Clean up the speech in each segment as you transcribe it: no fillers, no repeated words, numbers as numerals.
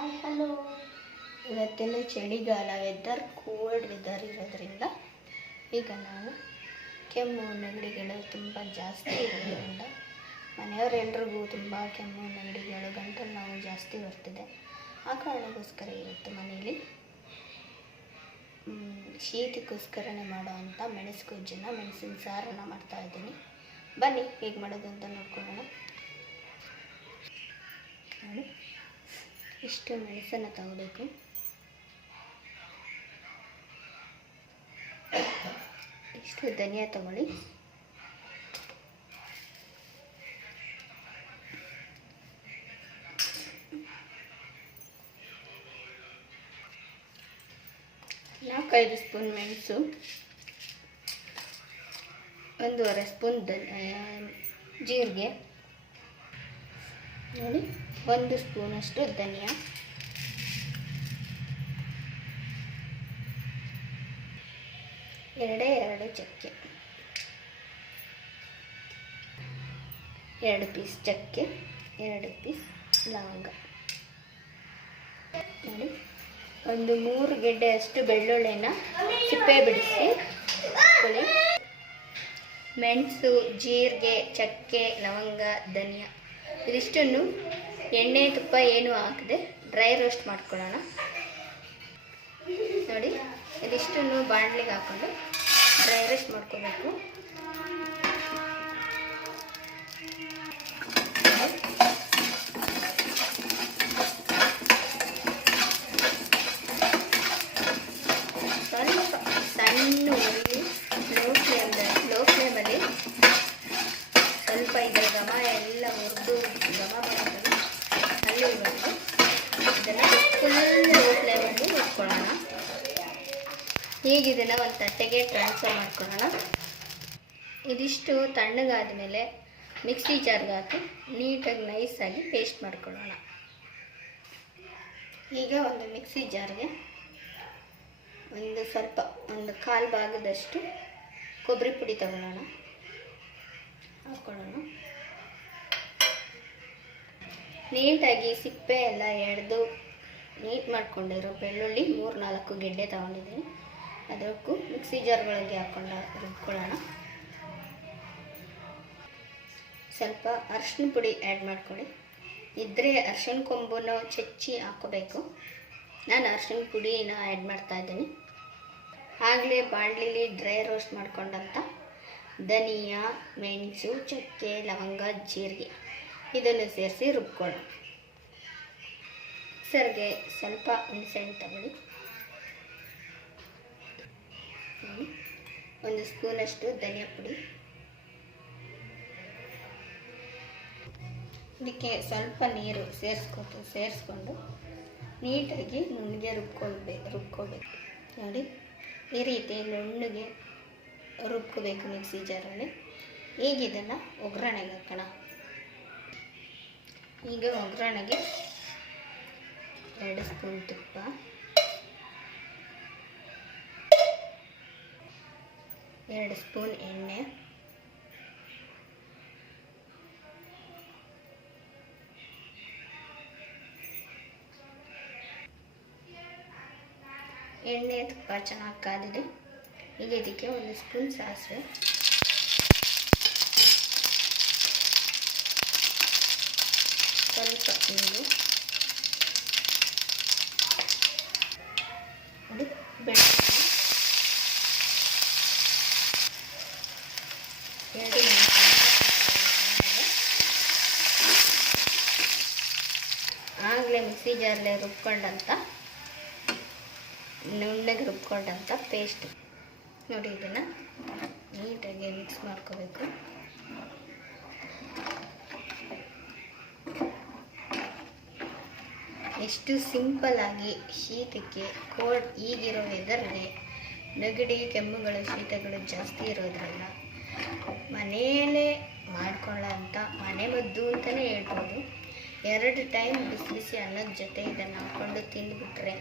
Hi hello. ಇವತ್ತೆಲ್ಲ ಚಳಿಗಾಲ, weather cold weather ಇರೋದ್ರಿಂದ ಈಗ ನಾನು ಕೆಮ್ಮು ನೆಗಡಿಗಳು ತುಂಬ ಜಾಸ್ತಿ ಇರೋದ್ರಿಂದ ಮನೆಯವರೆಲ್ರಿಗೂ ತುಂಬ ಕೆಮ್ಮು ನೆಗಡಿಗಳು ಗಂಟಲು ನೋವು ಜಾಸ್ತಿ ಬರ್ತಿದೆ. ಆ ಕಾರಣಕ್ಕೋಸ್ಕರ ಇವತ್ತು ಮನೆಯಲ್ಲಿ ಶೀತಕ್ಕೋಸ್ಕರನೇ ಮಾಡೋ ಅಂಥ ಮೆಣಸಿನ ಸಾರನ್ನು ಮಾಡ್ತಾಯಿದ್ದೀನಿ. ಬನ್ನಿ ಹೇಗೆ ಮಾಡೋದು ಅಂತ ನೋಡ್ಕೊಳ್ಳೋಣ. ನೋಡಿ, ಇಷ್ಟು ಮೆಣಸನ್ನು ತಗೋಬೇಕು. ಇಷ್ಟು ಧನಿಯಾ ತಗೊಳ್ಳಿ. ನಾಲ್ಕೈದು ಸ್ಪೂನ್ ಮೆಣಸು, 1.5 ಸ್ಪೂನ್ ಜೀರಿಗೆ, ನೋಡಿ 1 ಸ್ಪೂನಷ್ಟು ಧನಿಯಾ, 2 ಚಕ್ಕೆ, 2 ಪೀಸ್ ಚಕ್ಕೆ, 2 ಪೀಸ್ ಲವಂಗ, ನೋಡಿ 3 ಗೆಡ್ಡೆಯಷ್ಟು ಬೆಳ್ಳುಳ್ಳಿನ ಸಿಪ್ಪೆ ಬಿಡಿಸಿ ಹಾಕೊಳ್ಳಿ. ಮೆಣಸು, ಜೀರಿಗೆ, ಚಕ್ಕೆ, ಲವಂಗ, ಧನಿಯಾ ಇದಿಷ್ಟನ್ನು ಎಣ್ಣೆ ತುಪ್ಪ ಏನೂ ಹಾಕದೆ ಡ್ರೈ ರೋಸ್ಟ್ ಮಾಡ್ಕೊಳ್ಳೋಣ. ನೋಡಿ, ಇದಿಷ್ಟನ್ನು ಬಾಣಲಿಗೆ ಹಾಕೊಂಡು ಡ್ರೈ ರೋಸ್ಟ್ ಮಾಡ್ಕೋಬೇಕು. ಸ್ವಲ್ಪ ಸಣ್ಣ ಉರಿ, ಲೋ ಫ್ಲೇಮಲ್ಲಿ ಸ್ವಲ್ಪ ಇದರ ಘಮ ಎಲ್ಲ ಹುರಿದು ಘಮ ಬರ್ತದೆ ಅಲ್ಲಿವರೆಗೂ ಇದನ್ನು ಫುಲ್ ಲೋ ಫ್ಲೇಮಲ್ಲಿ ಹುರ್ಕೊಳ್ಳೋಣ. ಈಗ ಇದನ್ನು ಒಂದು ತಟ್ಟೆಗೆ ಟ್ರಾನ್ಸ್ಫರ್ ಮಾಡ್ಕೊಳ್ಳೋಣ. ಇದಿಷ್ಟು ತಣ್ಣಗಾದ ಮೇಲೆ ಮಿಕ್ಸಿ ಜಾರ್ಗೆ ಹಾಕಿ ನೀಟಾಗಿ ನೈಸಾಗಿ ಪೇಸ್ಟ್ ಮಾಡ್ಕೊಳ್ಳೋಣ. ಈಗ ಒಂದು ಮಿಕ್ಸಿ ಜಾರ್ಗೆ ಒಂದು ಕಾಲು ಭಾಗದಷ್ಟು ಕೊಬ್ಬರಿ ಪುಡಿ ತಗೊಳ್ಳೋಣ, ಹಾಕ್ಕೊಳ್ಳೋಣ. ನೀಟಾಗಿ ಸಿಪ್ಪೆ ಎಲ್ಲ ಎಳೆದು ನೀಟ್ ಮಾಡ್ಕೊಂಡಿರೋ ಬೆಳ್ಳುಳ್ಳಿ 3-4 ಗೆಡ್ಡೆ ತಗೊಂಡಿದ್ದೀನಿ, ಅದಕ್ಕೂ ಮಿಕ್ಸಿ ಜಾರ್ಗಳಿಗೆ ಹಾಕ್ಕೊಂಡು ರುಬ್ಕೊಳ್ಳೋಣ. ಸ್ವಲ್ಪ ಅರಿಶಿನ ಪುಡಿ ಆ್ಯಡ್ ಮಾಡ್ಕೊಳ್ಳಿ. ಇದ್ದರೆ ಅರಿಶಿನ ಕೊಂಬನ್ನು ಚಚ್ಚಿ ಹಾಕ್ಕೋಬೇಕು. ನಾನು ಅರಿಶಿನ ಪುಡಿನ ಆ್ಯಡ್ ಮಾಡ್ತಾಯಿದ್ದೀನಿ. ಆಗಲೇ ಬಾಣಲಿಲಿ ಡ್ರೈ ರೋಸ್ಟ್ ಮಾಡ್ಕೊಂಡಂಥ ಧನಿಯಾ, ಮೆಣಸು, ಚಕ್ಕೆ, ಲವಂಗ, ಜೀರಿಗೆ ಇದನ್ನು ಸೇರಿಸಿ ರುಬ್ಕೊಳ್ಳೋಣ. ಮಿಕ್ಸರ್ಗೆ ಸ್ವಲ್ಪ ಹುಣಸೆಹಣ್ಣು ತಗೊಳ್ಳಿ, 1 ಸ್ಪೂನಷ್ಟು ಧನಿಯಾ ಪುಡಿ, ಇದಕ್ಕೆ ಸ್ವಲ್ಪ ನೀರು ಸೇರಿಸ್ಕೊಂಡು ನೀಟಾಗಿ ನುಣ್ಣಗೆ ರುಬ್ಕೋಬೇಕು. ನೋಡಿ, ಈ ರೀತಿ ನುಣ್ಣಗೆ ರುಬ್ಕೋಬೇಕು ಮಿಕ್ಸಿ ಜಾರಲ್ಲಿ. ಈಗ ಇದನ್ನು ಒಗ್ಗರಣೆಗೆ ಹಾಕೋಣ. ಈಗ ಒಗ್ಗರಣೆಗೆ 2 ಸ್ಪೂನ್ ತುಪ್ಪ, 2 ಸ್ಪೂನ್ ಎಣ್ಣೆ, ಎಣ್ಣೆ ತುಪ್ಪ ಚೆನ್ನಾಗಿ ಕಾದಿದೆ. ಈಗ ಇದಕ್ಕೆ 1 ಸ್ಪೂನ್ ಸಾಸಿವೆ, ಸ್ವಲ್ಪ ಹಿಂಗು, ನೋಡಿ ಬೆಳ್ಳುಳ್ಳಿ, 2 ಆಗಲೇ ಮಿಕ್ಸಿ ಜಾರ್ಲೆ ನುಣ್ಣಗೆ ರುಬ್ಕೊಂಡಂಥ ಪೇಸ್ಟ್. ನೋಡಿ, ಇದನ್ನು ನೀಟಾಗಿ ಮಿಕ್ಸ್ ಮಾಡ್ಕೋಬೇಕು. ಎಷ್ಟು ಸಿಂಪಲ್ಲಾಗಿ ಶೀತಕ್ಕೆ ಕೋಲ್ಡ್ ಈಗಿರೋ ವೆದರ್ಗೆ ನೆಗಡಿ, ಕೆಮ್ಮುಗಳು, ಶೀತಗಳು ಜಾಸ್ತಿ ಇರೋದ್ರಲ್ಲ ಮನೆಯಲ್ಲೇ ಮಾಡ್ಕೊಳ್ಳೋ ಅಂಥ ಮನೆ ಮದ್ದು ಅಂತಲೇ ಹೇಳ್ಬೋದು. 2 ಟೈಮ್ ಬಿಸಿ ಅನ್ನದ ಜೊತೆ ಇದನ್ನು ಹಾಕ್ಕೊಂಡು ತಿಂದುಬಿಟ್ರೆ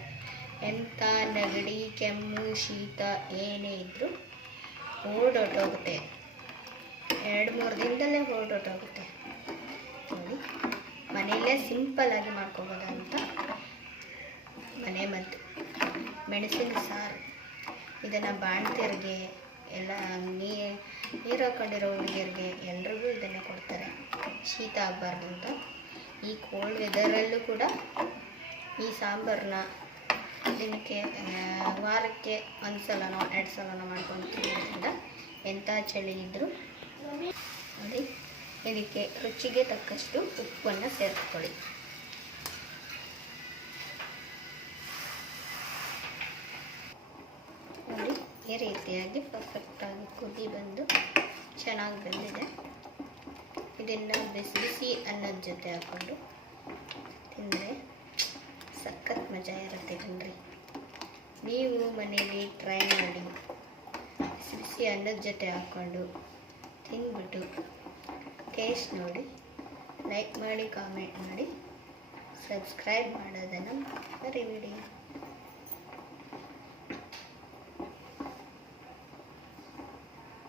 ಎಂಥ ನೆಗಡಿ, ಕೆಮ್ಮು, ಶೀತ ಏನೇ ಇದ್ದರೂ ಓಡೋಟೋಗುತ್ತೆ. 2-3 ದಿನದಲ್ಲೇ ಹೊರಟೋಗುತ್ತೆ. ನೋಡಿ, ಮನೆಯಲ್ಲೇ ಸಿಂಪಲ್ಲಾಗಿ ಮಾಡ್ಕೋಬೋದಂತ ಮನೆ ಮದ್ದು ಮೆಣಸಿನ ಸಾರು. ಇದನ್ನು ಬಾಣ್ತಿಯರಿಗೆ ಎಲ್ಲ ನೀರು ಹಾಕೊಂಡಿರೋ ಹುಡುಗಿಯರಿಗೆ ಎಲ್ರಿಗೂ ಇದನ್ನು ಕೊಡ್ತಾರೆ, ಶೀತ ಆಗಬಾರ್ದು ಅಂತ. ಈ ಕೋಲ್ಡ್ ವೆದರಲ್ಲೂ ಕೂಡ ಈ ಸಾಂಬಾರನ್ನ ದಿನಕ್ಕೆ ವಾರಕ್ಕೆ 1 ಸಲನೋ 2 ಸಲನೋ ಮಾಡ್ಕೊಂಡು ತಿನ್ನೋದ್ರಿಂದ ಎಂಥ ಚಳಿ ಇದ್ದರೂ ನೋಡಿ. ಇದಕ್ಕೆ ರುಚಿಗೆ ತಕ್ಕಷ್ಟು ಉಪ್ಪನ್ನು ಸೇರಿಸ್ಕೊಳ್ಳಿ. ನೋಡಿ, ಈ ರೀತಿಯಾಗಿ ಪರ್ಫೆಕ್ಟಾಗಿ ಕುದಿ ಬಂದು ಚೆನ್ನಾಗಿ ಬೆಂದಿದೆ. ಇದನ್ನು ಬಿಸಿ ಬಿಸಿ ಅನ್ನದ ಜೊತೆ ಹಾಕ್ಕೊಂಡು ತಿಂದರೆ ಸಖತ್ ಮಜಾ ಇರುತ್ತೆ ಕಣ್ರಿ. ನೀವು ಮನೇಲಿ ಟ್ರೈ ಮಾಡಿ, ಬಿಸಿ ಬಿಸಿ ಅನ್ನದ ಜೊತೆ ಹಾಕ್ಕೊಂಡು ತಿಂದ್ಬಿಟ್ಟು ಟೇಸ್ಟ್ ನೋಡಿ. ಲೈಕ್ ಮಾಡಿ, ಕಾಮೆಂಟ್ ಮಾಡಿ, ಸಬ್ಸ್ಕ್ರೈಬ್ ಮಾಡೋದನ್ನು ಮರಿಬೇಡಿ.